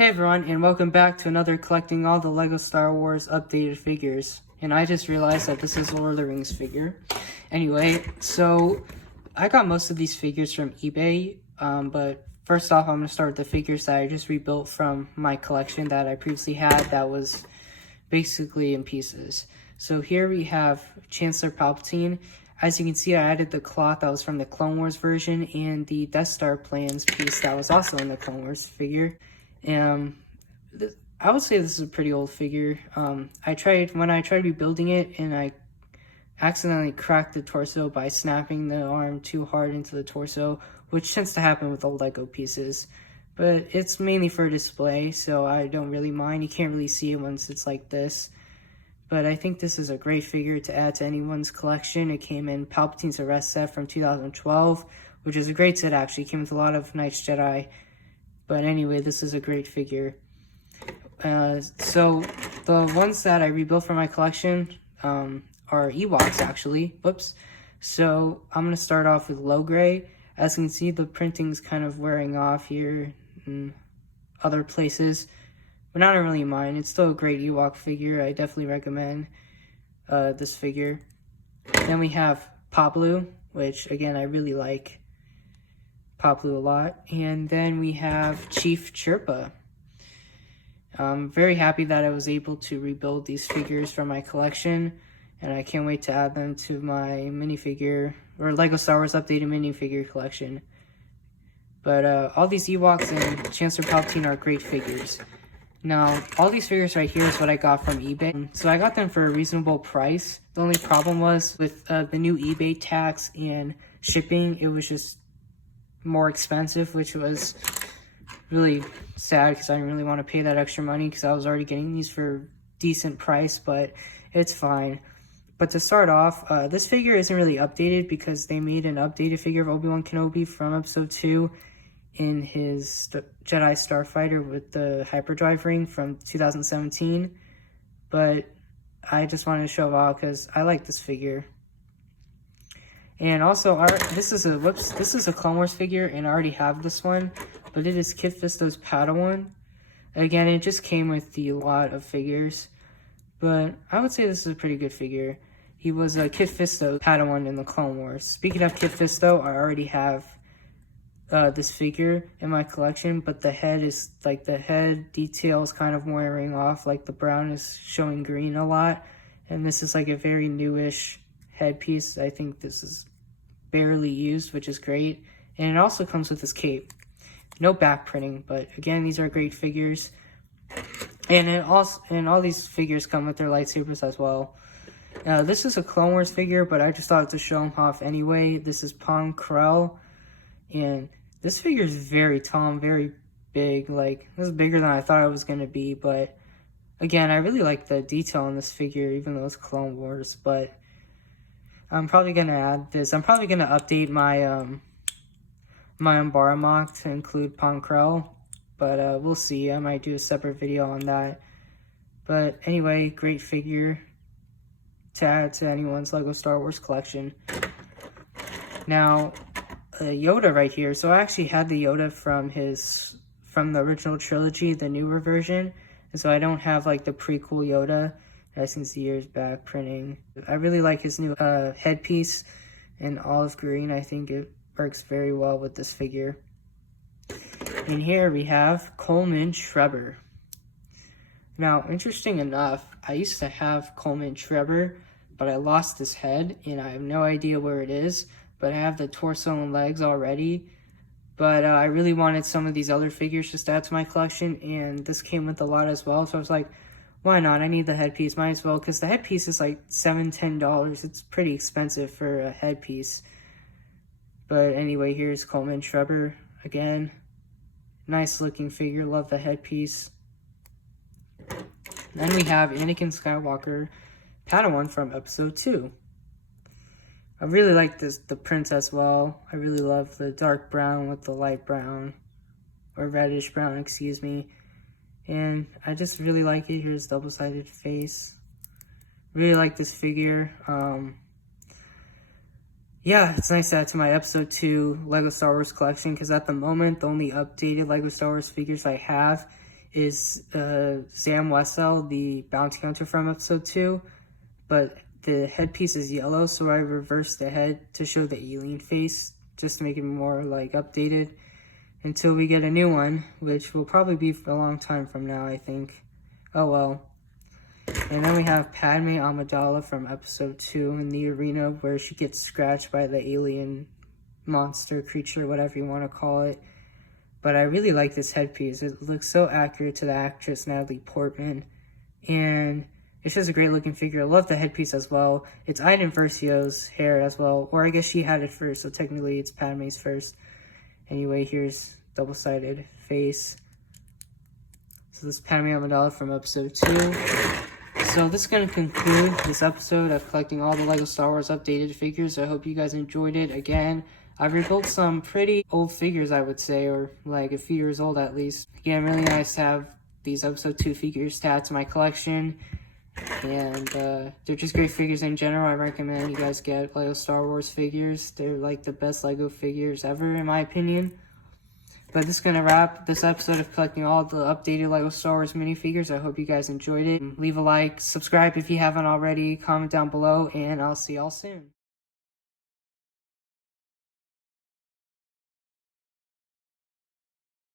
Hey everyone, and welcome back to another collecting all the LEGO Star Wars updated figures. And I just realized that this is Lord of the Rings figure. Anyway, so I got most of these figures from eBay, but first off I'm going to start with the figures that I just rebuilt from my collection that I previously had that was basically in pieces. So here we have Chancellor Palpatine. As you can see, I added the cloth that was from the Clone Wars version and the Death Star plans piece that was also in the Clone Wars figure. I would say this is a pretty old figure. When I tried rebuilding it, and I accidentally cracked the torso by snapping the arm too hard into the torso, which tends to happen with old Lego pieces. But it's mainly for display, so I don't really mind. You can't really see it once it's like this. But I think this is a great figure to add to anyone's collection. It came in Palpatine's Arrest set from 2012, which is a great set actually. It came with a lot of Knights Jedi. But anyway, this is a great figure. So the ones that I rebuilt for my collection are Ewoks actually. Whoops. So I'm going to start off with low gray. As you can see, the printing's kind of wearing off here and other places. But I don't really mind. It's still a great Ewok figure. I definitely recommend this figure. Then we have Pablu, which again I really like Pablu a lot. And then we have Chief Chirpa. I'm very happy that I was able to rebuild these figures from my collection, and I can't wait to add them to my minifigure or LEGO Star Wars updated minifigure collection. But all these Ewoks and Chancellor Palpatine are great figures. Now, all these figures right here is what I got from eBay. So I got them for a reasonable price. The only problem was with the new eBay tax and shipping, it was just more expensive, which was really sad because I didn't really want to pay that extra money because I was already getting these for a decent price, but it's fine. But to start off, this figure isn't really updated because they made an updated figure of Obi-Wan Kenobi from Episode 2 in his Jedi Starfighter with the hyperdrive ring from 2017. But I just wanted to show it off because I like this figure. And also, this is a Clone Wars figure, and I already have this one, but it is Kit Fisto's Padawan. Again, it just came with the lot of figures, but I would say this is a pretty good figure. He was a Kit Fisto Padawan in the Clone Wars. Speaking of Kit Fisto, I already have this figure in my collection, but the head detail is kind of wearing off, like the brown is showing green a lot, and this is like a very newish headpiece. I think this is barely used, which is great. And it also comes with this cape. No back printing, but again, these are great figures. And all these figures come with their lightsabers as well. This is a Clone Wars figure, but I just thought to show them off anyway. This is Pong Krell, and this figure is very tall and very big. Like, this is bigger than I thought it was going to be, but again, I really like the detail on this figure, even though it's Clone Wars. But I'm probably going to add this. I'm probably going to update my my Umbara mock to include Pong Krell, but we'll see. I might do a separate video on that. But anyway, great figure to add to anyone's LEGO Star Wars collection. Now, Yoda right here. So I actually had the Yoda from the original trilogy, the newer version, and so I don't have like the prequel Yoda. As you can see, here's back printing. I really like his new headpiece in olive green. I think it works very well with this figure. And here we have Coleman Trebor. Now, interesting enough, I used to have Coleman Trebor, but I lost his head, and I have no idea where it is. But I have the torso and legs already. But I really wanted some of these other figures just to add to my collection, and this came with a lot as well. So I was like, why not? I need the headpiece, might as well, because the headpiece is like $7-10. It's pretty expensive for a headpiece. But anyway, here's Coleman Trebor again. Nice looking figure, love the headpiece. Then we have Anakin Skywalker Padawan from Episode 2. I really like the prints as well. I really love the dark brown with the light brown, or reddish brown, excuse me. And I just really like it. Here's double-sided face. Really like this figure. Yeah, it's nice to add to my Episode 2 LEGO Star Wars collection, because at the moment, the only updated LEGO Star Wars figures I have is Zam Wesell, the bounty hunter from episode 2, but the headpiece is yellow, so I reversed the head to show the alien face, just to make it more like updated, until we get a new one, which will probably be for a long time from now, I think. Oh well. And then we have Padme Amidala from episode 2 in the arena, where she gets scratched by the alien monster, creature, whatever you want to call it. But I really like this headpiece. It looks so accurate to the actress Natalie Portman. And it's just a great looking figure. I love the headpiece as well. It's Iden Versio's hair as well. Or I guess she had it first, so technically it's Padme's first. Anyway, here's double-sided face. So this is Padme Amidala from episode 2. So this is going to conclude this episode of collecting all the LEGO Star Wars updated figures. I hope you guys enjoyed it. Again, I've rebuilt some pretty old figures, I would say, or like a few years old at least. Again, really nice to have these episode 2 figures to add to my collection. And they're just great figures in general. I recommend you guys get LEGO Star Wars figures. They're like the best LEGO figures ever, in my opinion. But this is going to wrap this episode of collecting all the updated LEGO Star Wars minifigures. I hope you guys enjoyed it. Leave a like, subscribe if you haven't already, comment down below, and I'll see y'all soon.